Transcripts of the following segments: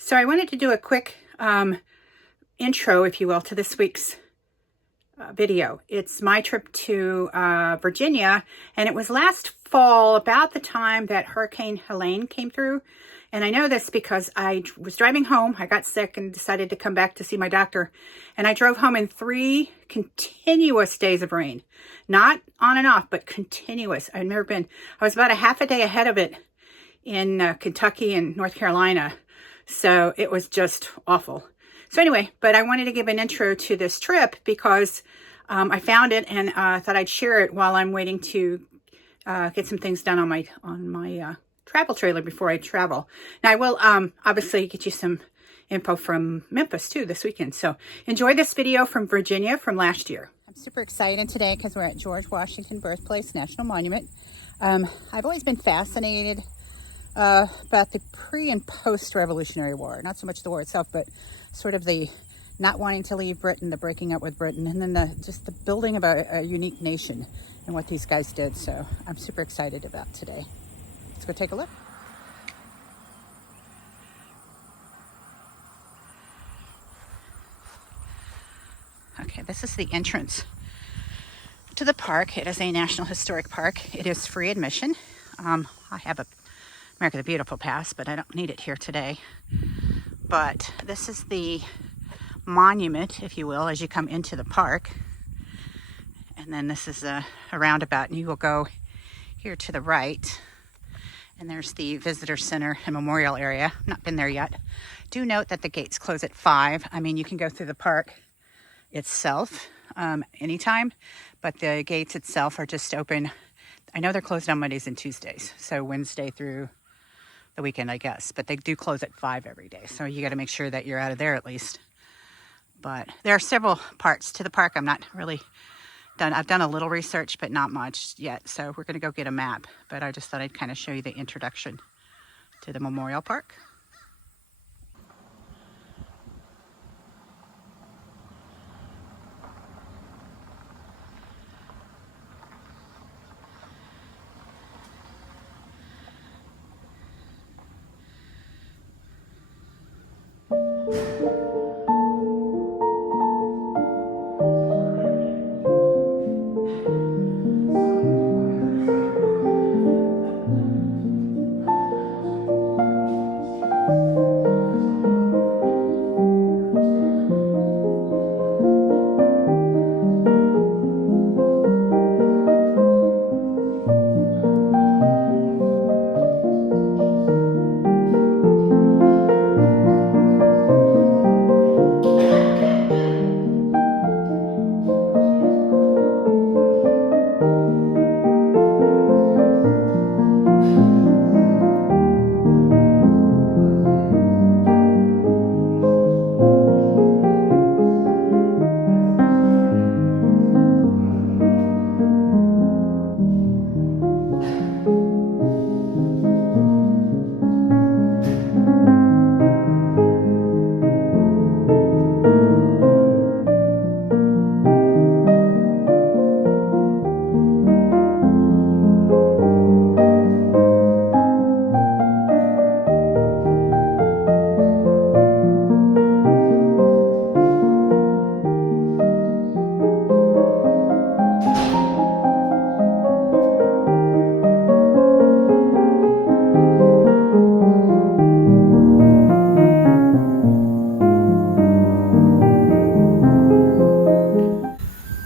So I wanted to do a quick intro, if you will, to this week's video. It's my trip to Virginia, and it was last fall, about the time that Hurricane Helene came through. And I know this because I was driving home. I got sick and decided to come back to see my doctor. And I drove home in 3 continuous days of rain. Not on and off, but continuous. I was about a half a day ahead of it in Kentucky and North Carolina. So it was just awful. So anyway, but I wanted to give an intro to this trip because I found it and thought I'd share it while I'm waiting to get some things done on my travel trailer before I travel. Now I will obviously get you some info from Memphis too this weekend. So enjoy this video from Virginia from last year. I'm super excited today because we're at George Washington Birthplace National Monument. I've always been fascinated about the pre and post Revolutionary War. Not so much the war itself, but sort of the not wanting to leave Britain, the breaking up with Britain, and then just the building of a unique nation and what these guys did. So I'm super excited about today. Let's go take a look. Okay, this is the entrance to the park. It is a National Historic Park. It is free admission. I have a America the Beautiful pass, but I don't need it here today. But this is the monument, if you will, as you come into the park. And then this is a roundabout, and you will go here to the right. And there's the visitor center and memorial area. Not been there yet. Do note that the gates close at 5. I mean, you can go through the park itself anytime, but the gates itself are just open. I know they're closed on Mondays and Tuesdays, so Wednesday through the weekend, I guess. But they do close at 5 every day, so you got to make sure that you're out of there at least. But there are several parts to the park. I'm not really done. I've done a little research, but not much yet. So we're going to go get a map. But I just thought I'd kind of show you the introduction to the Memorial Park.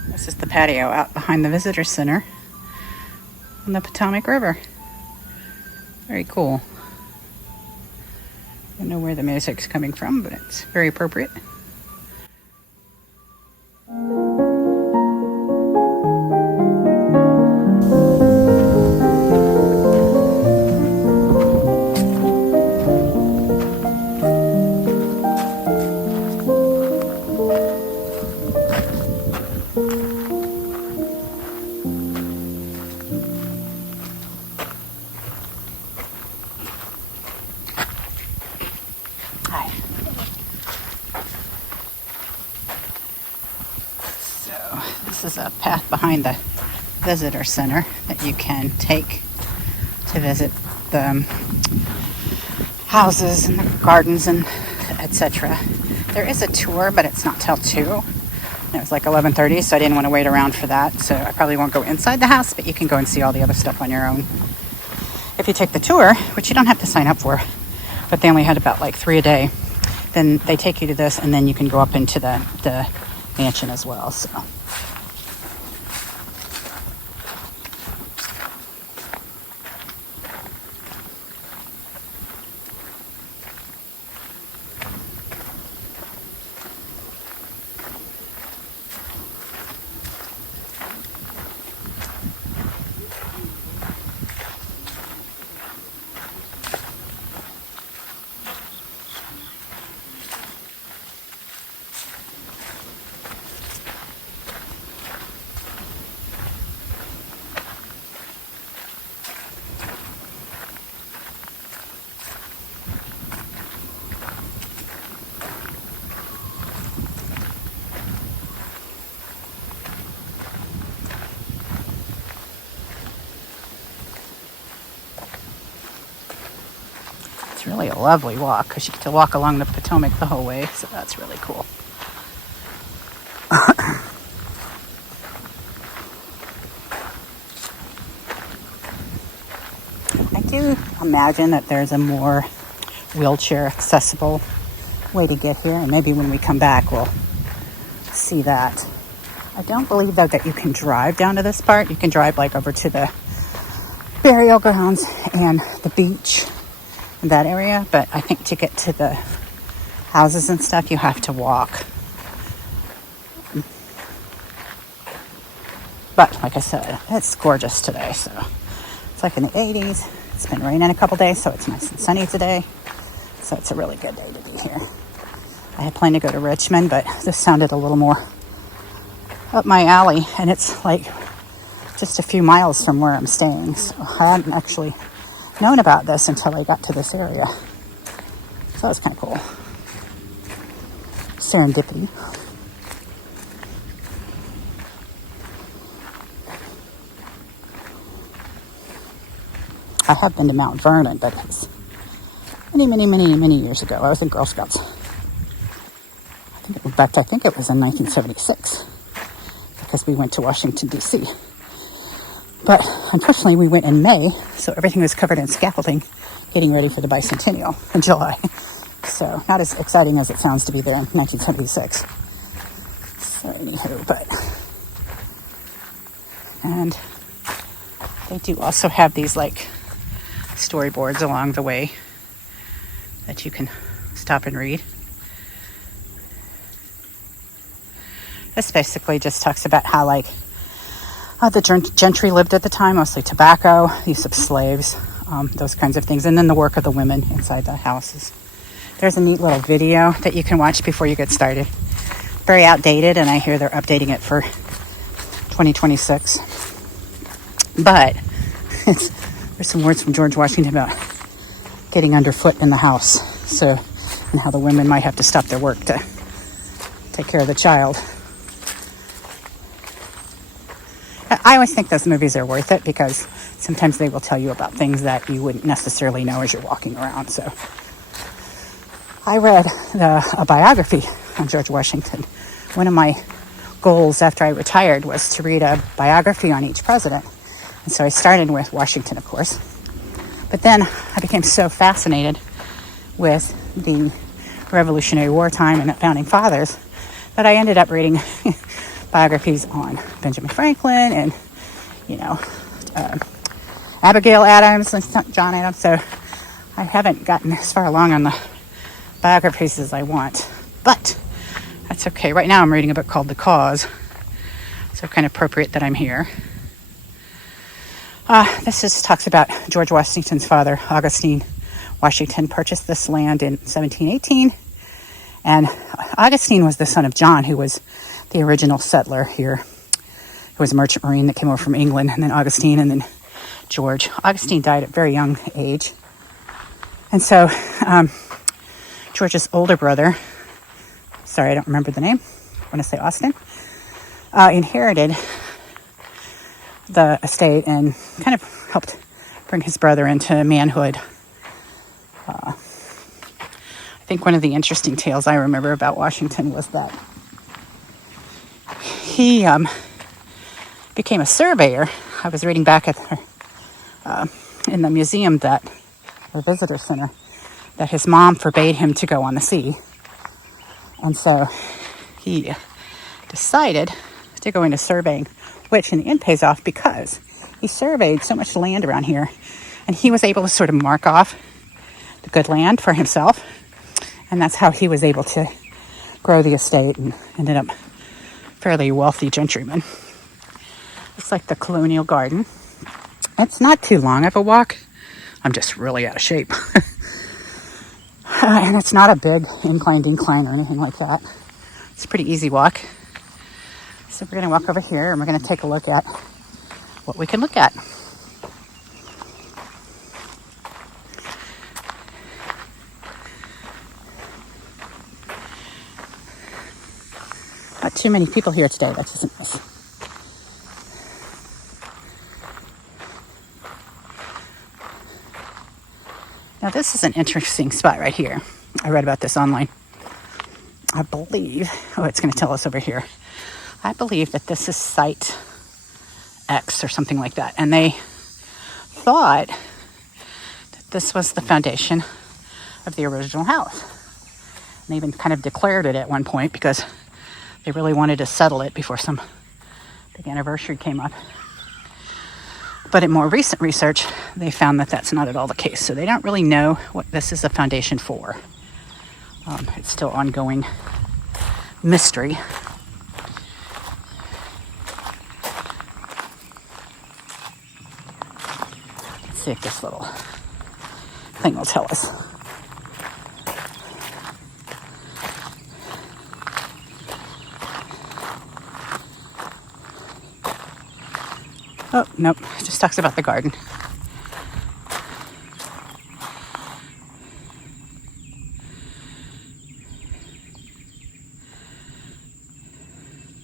This is the patio out behind the visitor center on the Potomac River. Very cool. I don't know where the music's coming from, but it's very appropriate. Hi. So this is a path behind the visitor center that you can take to visit the houses and the gardens and etc. There is a tour, but it's not till 2. And it was like 11:30, so I didn't want to wait around for that. So I probably won't go inside the house, but you can go and see all the other stuff on your own. If you take the tour, which you don't have to sign up for, but they only had about like 3 a day, then they take you to this, and then you can go up into the mansion as well. So it's really a lovely walk because you get to walk along the Potomac the whole way, so that's really cool. I do imagine that there's a more wheelchair accessible way to get here, and maybe when we come back we'll see that. I don't believe though that you can drive down to this part. You can drive like over to the burial grounds and the beach in that area, but I think to get to the houses and stuff you have to walk. But like I said, it's gorgeous today, so it's like in the 80s. It's been raining a couple days, so it's nice and sunny today. So it's a really good day to be here. I had planned to go to Richmond, but this sounded a little more up my alley, and it's like just a few miles from where I'm staying. So I hadn't actually known about this until I got to this area. So that's kind of cool. Serendipity. I have been to Mount Vernon, but it's many years ago. I was in Girl Scouts. I think it was in 1976 because we went to Washington, D.C. But unfortunately, we went in May, so everything was covered in scaffolding, getting ready for the bicentennial in July. So not as exciting as it sounds to be there in 1976. So anywho, and they do also have these like storyboards along the way that you can stop and read. This basically just talks about how the gentry lived at the time, mostly tobacco, use of slaves, those kinds of things, and then the work of the women inside the houses. There's a neat little video that you can watch before you get started. Very outdated, and I hear they're updating it for 2026. But there's some words from George Washington about getting underfoot in the house, and how the women might have to stop their work to take care of the child. I always think those movies are worth it because sometimes they will tell you about things that you wouldn't necessarily know as you're walking around. So I read a biography on George Washington. One of my goals after I retired was to read a biography on each president. And so I started with Washington, of course. But then I became so fascinated with the Revolutionary War time and the Founding Fathers that I ended up reading biographies on Benjamin Franklin and, Abigail Adams and John Adams. So I haven't gotten as far along on the biographies as I want. But that's okay. Right now I'm reading a book called The Cause. So kind of appropriate that I'm here. This just talks about George Washington's father, Augustine Washington, purchased this land in 1718. And Augustine was the son of John, who was the original settler here, who was a merchant marine that came over from England, and then Augustine, and then George. Augustine died at a very young age. And so George's older brother, sorry, I don't remember the name, I want to say Austin, inherited the estate and kind of helped bring his brother into manhood I think one of the interesting tales I remember about Washington was that he became a surveyor. I was reading back at in the museum or visitor center, that his mom forbade him to go on the sea. And so he decided to go into surveying, which in the end pays off because he surveyed so much land around here, and he was able to sort of mark off the good land for himself. And that's how he was able to grow the estate and ended up fairly wealthy gentryman. It's like the Colonial Garden. It's not too long of a walk. I'm just really out of shape. And it's not a big incline or anything like that. It's a pretty easy walk. So we're going to walk over here and we're going to take a look at what we can look at. Not too many people here today. That isn't nice. Now this is an interesting spot right here. I read about this online. I believe, it's going to tell us over here. I believe that this is Site X or something like that. And they thought that this was the foundation of the original house. And they even kind of declared it at one point because they really wanted to settle it before some big anniversary came up. But in more recent research, they found that that's not at all the case. So they don't really know what this is a foundation for. It's still ongoing mystery. Let's see if this little thing will tell us. Oh, nope. It just talks about the garden.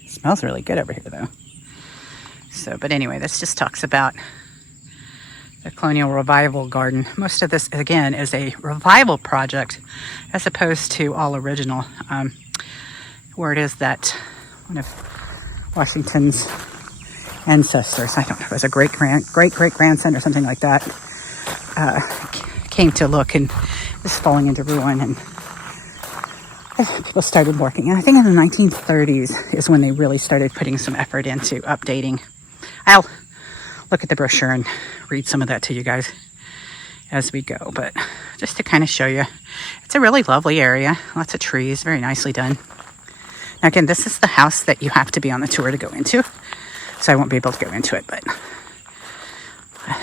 It smells really good over here, though. So, but anyway, this just talks about the Colonial Revival Garden. Most of this, again, is a revival project as opposed to all original. Word is that one of Washington's ancestors, I don't know, it was a great grandson or something like that, came to look and was falling into ruin, and people started working. And I think in the 1930s is when they really started putting some effort into updating. I'll look at the brochure and read some of that to you guys as we go, but just to kind of show you, it's a really lovely area, lots of trees, very nicely done. Now again, this is the house that you have to be on the tour to go into. So I won't be able to go into it, but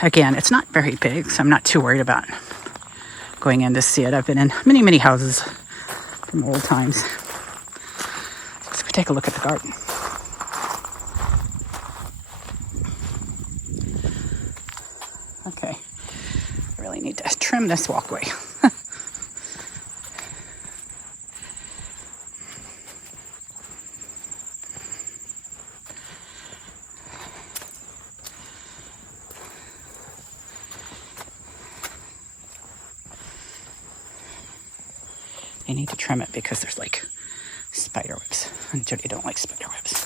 again, it's not very big, so I'm not too worried about going in to see it. I've been in many, many houses from old times. Let's go take a look at the garden. Okay, I really need to trim this walkway. I need to trim it because there's like spider webs, and Jody don't like spider webs.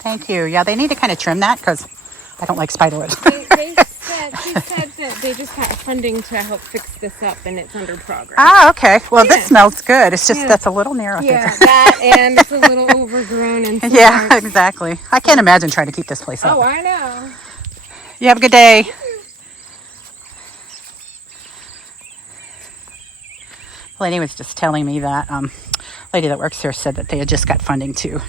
Thank you. Yeah, they need to kind of trim that because I don't like spider webs. She said that they just got funding to help fix this up, and it's under progress. Ah, okay. Well, this smells good. It's just that's a little narrow. Yeah, that and it's a little overgrown and yeah, parts. Exactly. I can't imagine trying to keep this place up. Oh, I know. You have a good day. Well, Lady was just telling me that lady that works here said that they had just got funding to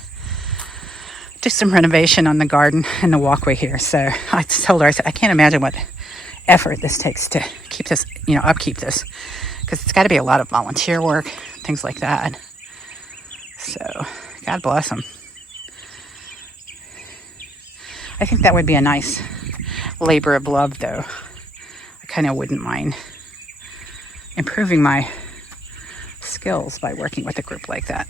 do some renovation on the garden and the walkway here. So I told her, I said, I can't imagine what effort this takes to keep this, upkeep this, because it's got to be a lot of volunteer work, things like that. So God bless them. I think that would be a nice labor of love, though. I kind of wouldn't mind improving my skills by working with a group like that.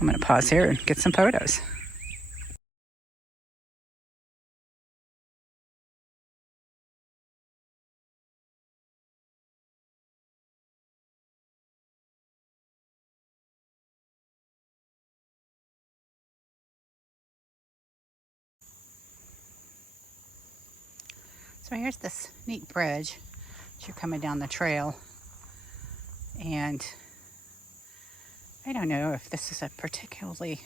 I'm going to pause here and get some photos. So here's this neat bridge as you're coming down the trail. And I don't know if this is a particularly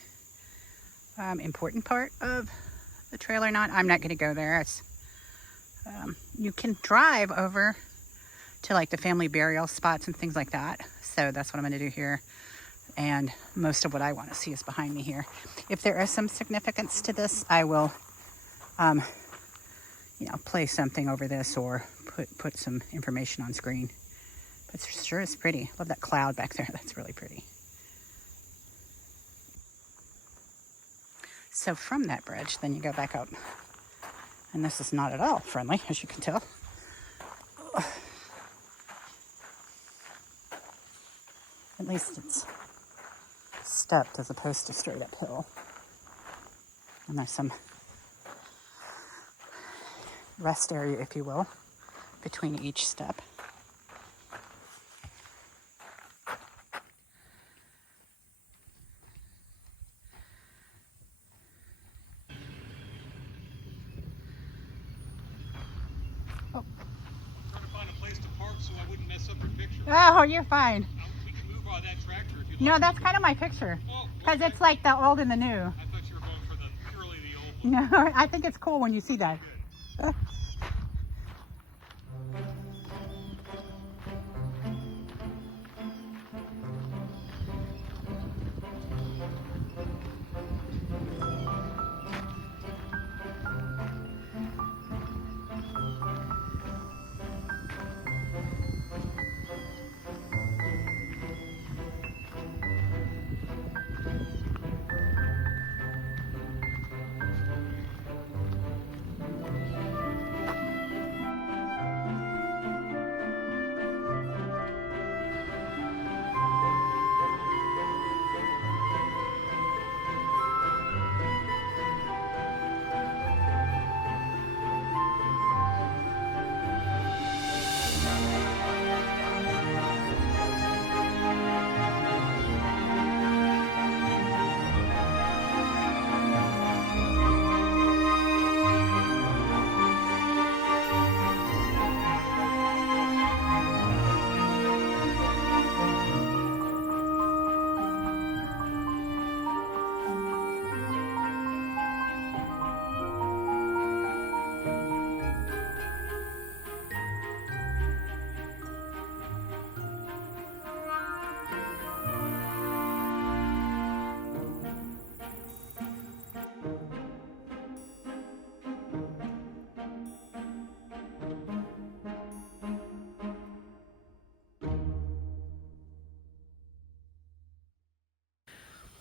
important part of the trail or not. I'm not going to go there. It's you can drive over to like the family burial spots and things like that. So that's what I'm going to do here. And most of what I want to see is behind me here. If there is some significance to this, I will, play something over this or put some information on screen. But it sure is pretty. Love that cloud back there. That's really pretty. So from that bridge, then you go back up. And this is not at all friendly, as you can tell. At least it's stepped as opposed to straight uphill. And there's some rest area, if you will, between each step. So I wouldn't mess up your picture. Oh, you're fine. We can move on that tractor if you'd like. No, that's kind of my picture. Because it's like the old and the new. I thought you were going for the purely the old one. No, I think it's cool when you see that.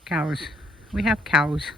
Cows. We have cows.